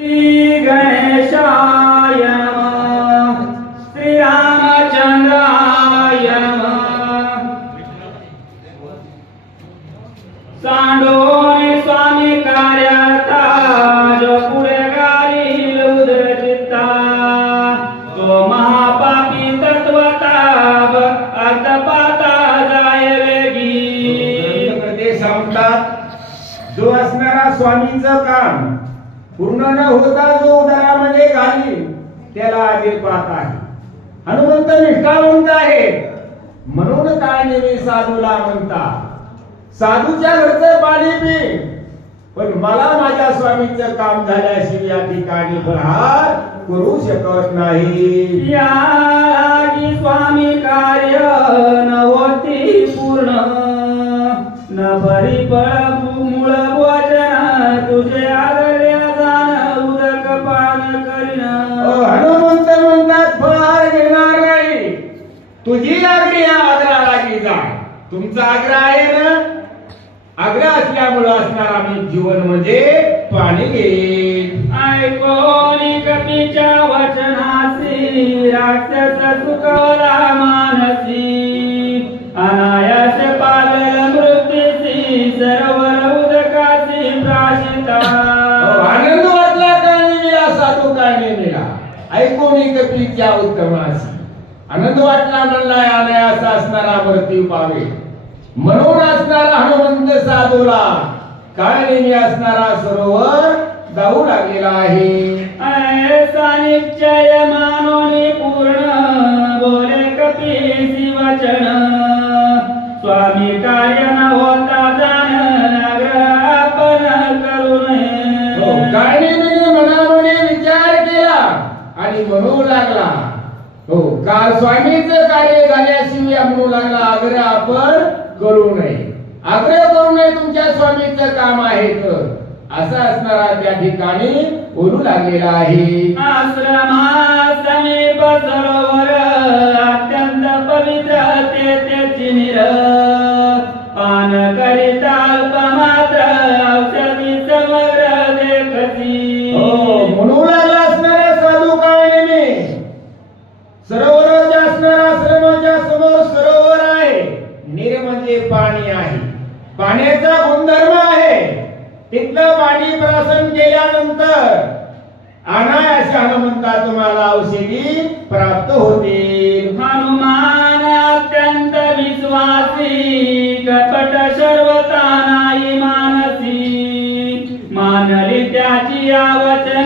श्री गणेशाय नमः, श्री रामचंद्राय नमः। सांडोनी स्वामी कार्याता जो पुढे गाईल उदरचित्ता, तो महापापी तत्वता अर्थपाता जाय वेगी। ते सांगतात, जो असणारा स्वामींचं काम पूर्ण न होता जो उदरामध्ये घाली त्याला आदिर्पात आहे। हनुमंत निष्ठावंत आहे म्हणून काय नेहमी साधूला म्हणता, साधूच्या घरचं पाणी पी, पण मला माझ्या स्वामींचं काम झाल्याशिवाय या ठिकाणी प्रहार करू शकत नाही। या लागी स्वामी कार्य न होती पूर्ण, न भरी फळ मूळ वचन तुझे आदर्या जाण उदक पान करीन। हनुमंत म्हणतात, फळार घेणार नाही, तुझी आग्री या आग्रहालागी जाय। तुमचा आग्रह आहे ना, आग्रह असल्यामुळे असणार आम्ही जीवन म्हणजे पाणी घेईल। ऐकोनी कपीच्या वचनासी राक्षस सुखला मानसी, अनायास पालल मृत्यूसी सरोवर उदकासी प्राशिता। आनंद वाटला का नेमिला साधू काय नेमिला, ऐकोनी कपीच्या उत्तमासी आनंद वाटला म्हणला, अनायास असणारा मृत्यू पावे म्हणून असणारा हनुमंत साधूला काय नेहमी असणारा सरोवर जाऊ लागलेला आहे। ऐसा निश्चय मानोनी पूर्ण बोले कपीसी वचन, स्वामी कार्य न होता जाण आग्रह आपण करू नये। काय नेहमी मनामध्ये विचार केला आणि म्हणू लागला, हो का स्वामींचं कार्य झाल्याशिवाय म्हणू लागला आग्रह आपण करू नये, आग्रह करू नये, तुमच्या स्वामींचं काम आहे तर असं असणारा त्या ठिकाणी बोलू लागलेला आहे। आश्रमा समीप सरोवर अत्यंत पवित्र त्याची निर, पान करिता अल्प मात्र औषधी समग्र देखती। म्हणू लागला असणारा साधू काय नेहमी सरोवराच्या असणारा आश्रमाच्या समोर सरोवर आहे, नीर म्हणजे पाणी आहे, पाण्याचा गुणधर्म आहे, तिथलं पाणी प्राशन केल्यानंतर अनायास हनुमंता तुम्हाला औषधी प्राप्त होतील। हनुमान अत्यंत विश्वासी कपट सर्वता नाही मानसी, मानली त्याची आवचना